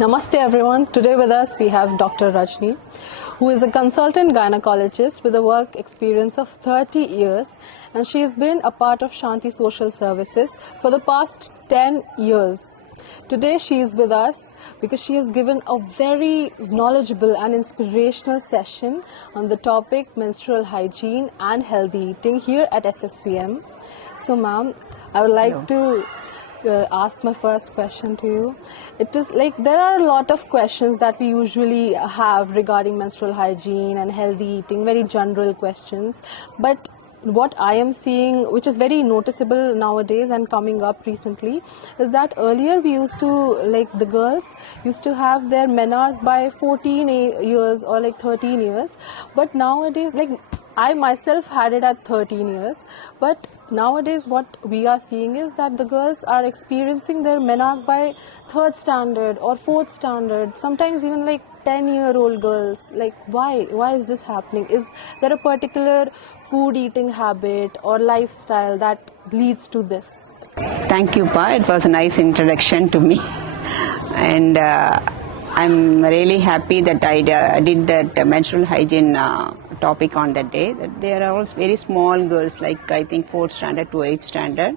Namaste everyone. Today with us we have Dr. Rajini, who is a consultant gynecologist with a work experience of 30 years, and she has been a part of Shanthi Social services for the past 10 years. Today she is with us because she has given a very knowledgeable and inspirational session on the topic menstrual hygiene and healthy eating here at SSVM. So ma'am, I would like to ask my first question to you. It is like there are a lot of questions that we usually have regarding menstrual hygiene and healthy eating, very general questions. But what I am seeing, which is very noticeable nowadays and coming up recently, is that earlier we used to, like the girls used to have their menarche by 14 years or like 13 years. But nowadays, like I myself had it at 13 years, but nowadays what we are seeing is that the girls are experiencing their menarche by 3rd standard or 4th standard, sometimes even like 10-year-old girls. Like why is this happening? Is there a particular food eating habit or lifestyle that leads to this? Thank you, Pa. It was a nice introduction to me, and I'm really happy that I did that menstrual hygiene topic on that day. That there are also very small girls, like I think 4th standard to 8th standard.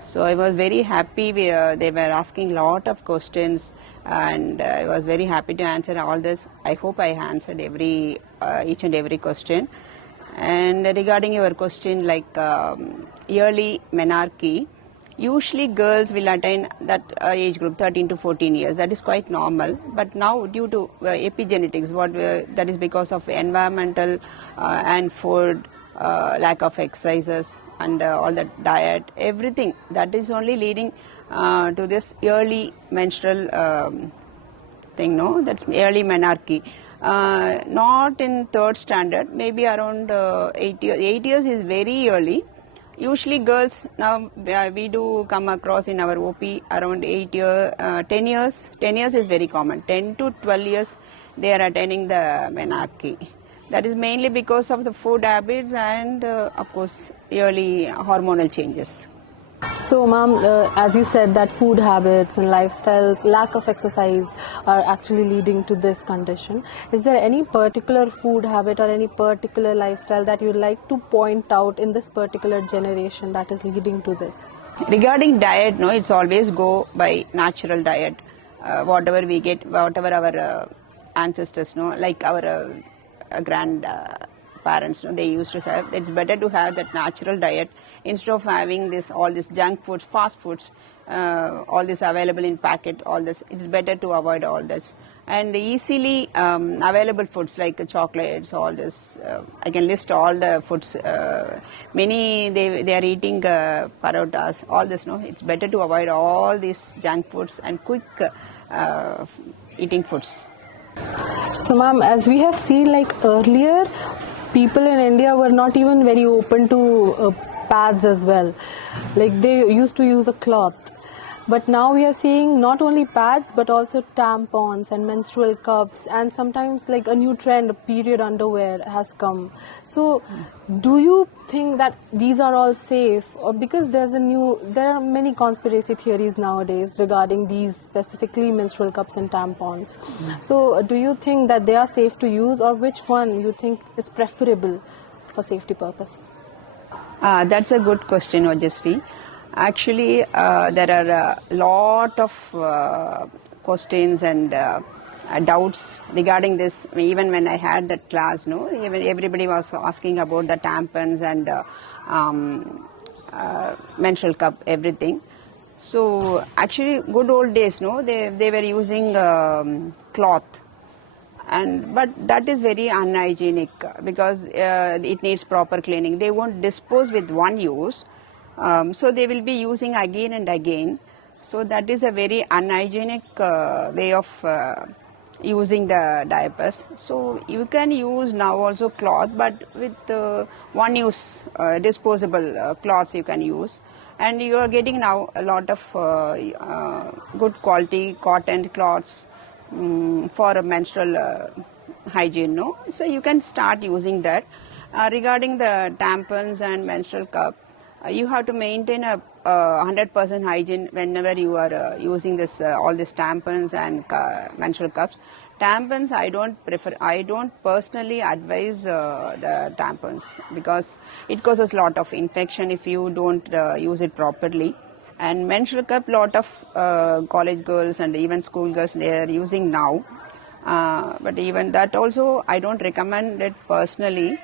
So I was very happy. They were asking a lot of questions, and I was very happy to answer all this. I hope I answered each and every question. And regarding your question, like yearly menarche, usually girls will attain that age group 13 to 14 years. That is quite normal. But now due to epigenetics, that is because of environmental and food, lack of exercises and all that diet, everything that is only leading to this early menstrual thing, no? That's early menarche. Not in 3rd standard, maybe around 8 years. 8 years is very early. Usually girls now we do come across in our OP around 8 years, 10 years. 10 years is very common. 10 to 12 years they are attaining the menarche. That is mainly because of the food habits and of course early hormonal changes. So ma'am, as you said that food habits and lifestyles, lack of exercise are actually leading to this condition. Is there any particular food habit or any particular lifestyle that you'd like to point out in this particular generation that is leading to this? Regarding diet, no, it's always go by natural diet. Whatever we get, whatever our ancestors, no, like our grandparents, no, they used to have. It's better to have that natural diet instead of having all this junk foods, fast foods, all this available in packet. All this, it's better to avoid all this. And easily available foods like chocolates, all this. I can list all the foods. Many they are eating parotas. All this, no. It's better to avoid all these junk foods and quick eating foods. So ma'am, as we have seen, like earlier, people in India were not even very open to pads as well. Like they used to use a cloth. But now we are seeing not only pads but also tampons and menstrual cups, and sometimes like a new trend, period underwear has come. So do you think that these are all safe, or because there are many conspiracy theories nowadays regarding these, specifically menstrual cups and tampons. So do you think that they are safe to use, or which one you think is preferable for safety purposes? That's a good question, Ojasvi. Actually, there are a lot of questions and doubts regarding this. Even when I had that class, no, even everybody was asking about the tampons and menstrual cup, everything. So actually, good old days, no, they were using cloth. But that is very unhygienic because it needs proper cleaning. They won't dispose with one use. So they will be using again and again. So that is a very unhygienic way of using the diapers. So you can use now also cloth, but with one use disposable cloths you can use. And you are getting now a lot of good quality cotton cloths for menstrual hygiene, no? So you can start using that. Regarding the tampons and menstrual cup, you have to maintain a 100% hygiene whenever you are using this all these tampons and menstrual cups. Tampons, I don't personally advise the tampons because it causes a lot of infection if you don't use it properly. And menstrual cup, lot of college girls and even school girls, they are using now. But even that also, I don't recommend it personally.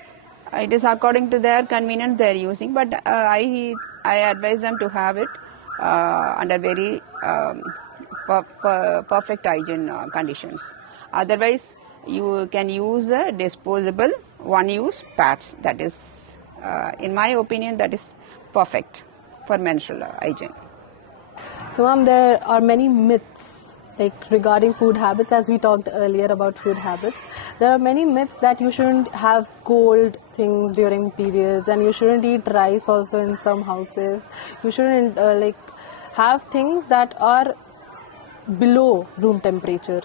It is according to their convenience they are using, but I advise them to have it under very perfect hygiene conditions. Otherwise, you can use a disposable one-use pads. That is, in my opinion, that is perfect for menstrual hygiene. So, ma'am, there are many myths like regarding food habits. As we talked earlier about food habits, there are many myths that you shouldn't have cold things during periods, and you shouldn't eat rice also in some houses. You shouldn't have things that are below room temperature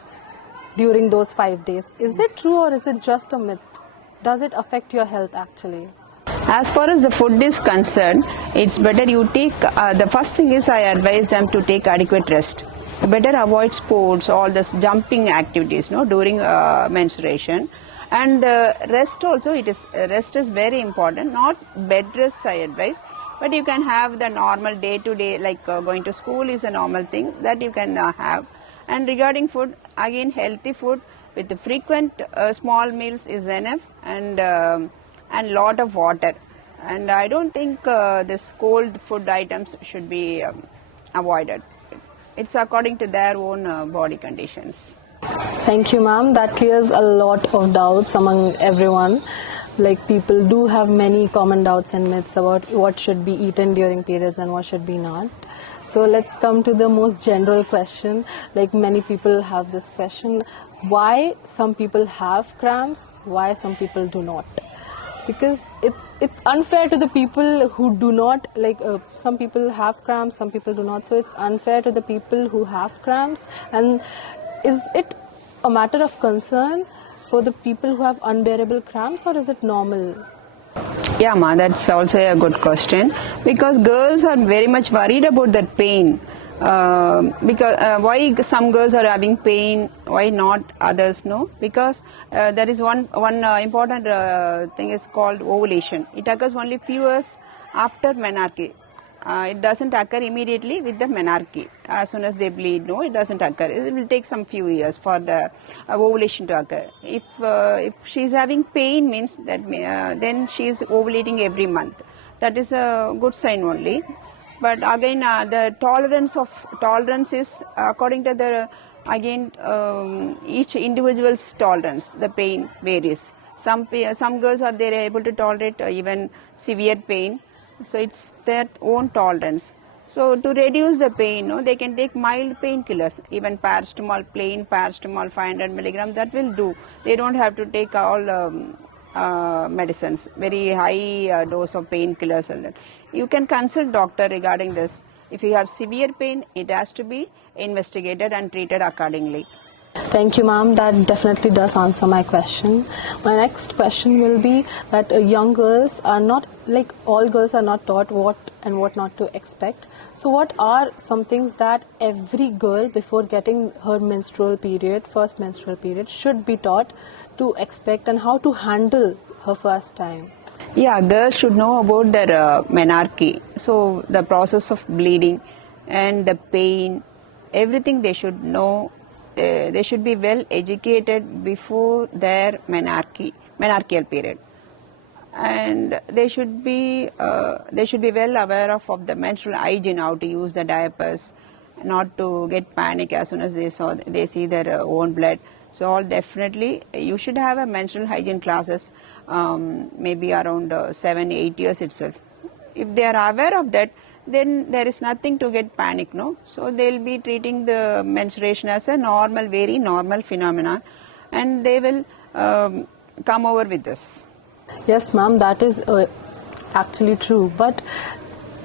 during those 5 days. Is it true or is it just a myth? Does it affect your health actually? As far as the food is concerned, it's better you take, the first thing is I advise them to take adequate rest. Better avoid sports, all this jumping activities during menstruation. And rest also, rest is very important. Not bed rest I advise, but you can have the normal day-to-day, like going to school is a normal thing that you can have. And regarding food, again healthy food with the frequent small meals is enough, and lot of water. And I don't think this cold food items should be avoided. It's according to their own body conditions. Thank you, ma'am. That clears a lot of doubts among everyone. Like, people do have many common doubts and myths about what should be eaten during periods and what should be not. So let's come to the most general question. Like, many people have this question: why some people have cramps, why some people do not? Because it's unfair to the people who do not, some people have cramps, some people do not. So it's unfair to the people who have cramps. And is it a matter of concern for the people who have unbearable cramps, or is it normal? Yeah, ma, that's also a good question, because girls are very much worried about that pain. Because why some girls are having pain, why not others? No, because there is one important thing is called ovulation. It occurs only few years after menarche. It doesn't occur immediately with the menarche. As soon as they bleed, no, it doesn't occur. It will take some few years for the ovulation to occur. If she's having pain, means that then she's ovulating every month. That is a good sign only. But again, the tolerance is according to the each individual's tolerance. The pain varies. Some girls are able to tolerate even severe pain, so it's their own tolerance. So to reduce the pain, they can take mild painkillers, even paracetamol, plain paracetamol 500 milligrams. That will do. They don't have to take all medicines, very high dose of painkillers and that. You can consult doctor regarding this. If you have severe pain, it has to be investigated and treated accordingly. Thank you, ma'am. That definitely does answer my question. My next question will be that young girls are not, all girls are not taught what and what not to expect. So what are some things that every girl before getting her first menstrual period, should be taught to expect, and how to handle her first time? Yeah, girls should know about their menarche. So the process of bleeding and the pain, everything they should know. They should be well educated before their menarcheal period, and they should be well aware of the menstrual hygiene, how to use the diapers, not to get panic as soon as they see their own blood. So all definitely you should have a menstrual hygiene classes, maybe around 7-8 years itself. If they are aware of that, then there is nothing to get panic, no? So they'll be treating the menstruation as a normal, very normal phenomenon, and they will come over with this. Yes, ma'am, that is actually true. But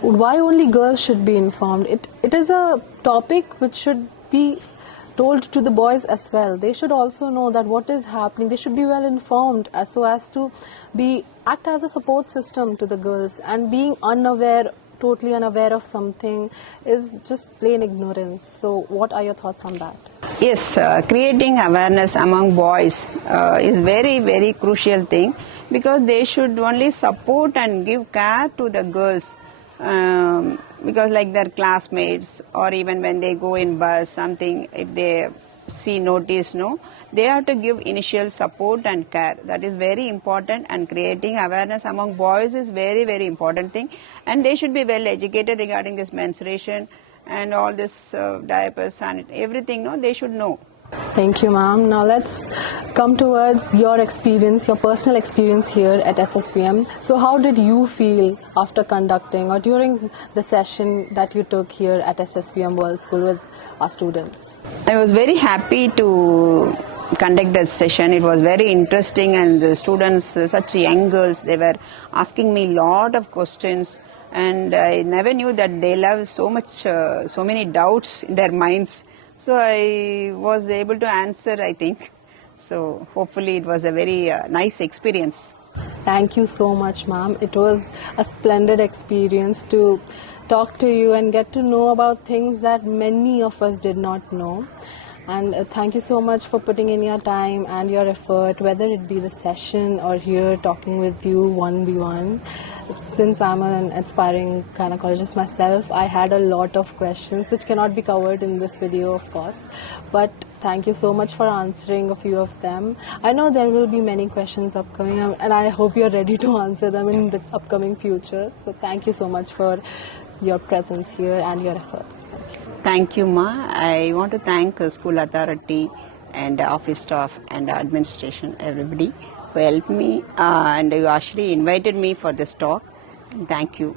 why only girls should be informed? It is a topic which should be told to the boys as well. They should also know that what is happening. They should be well informed so as to act as a support system to the girls. And being totally unaware of something is just plain ignorance. So what are your thoughts on that? Yes, creating awareness among boys is very, very crucial thing, because they should only support and give care to the girls, because like their classmates, or even when they go in bus, something, if they notice, they have to give initial support and care. That is very important, and creating awareness among boys is very, very important thing, and they should be well educated regarding this menstruation and all this diapers and everything, they should know. Thank you, ma'am. Now let's come towards your experience, your personal experience here at SSVM. So how did you feel after conducting or during the session that you took here at SSVM World School with our students? I was very happy to conduct this session. It was very interesting, and the students, such young girls, they were asking me a lot of questions, and I never knew that they have so many doubts in their minds. So I was able to answer, I think. So hopefully it was a very nice experience. Thank you so much, ma'am. It was a splendid experience to talk to you and get to know about things that many of us did not know. And thank you so much for putting in your time and your effort, whether it be the session or here talking with you 1v1. Since I'm an aspiring gynecologist myself, I had a lot of questions which cannot be covered in this video, of course. But thank you so much for answering a few of them. I know there will be many questions upcoming, and I hope you're ready to answer them in the upcoming future. So thank you so much for your presence here and your efforts. Thank you. Thank you, Ma. I want to thank the school authority and office staff and administration, everybody who helped me, and you actually invited me for this talk. Thank you.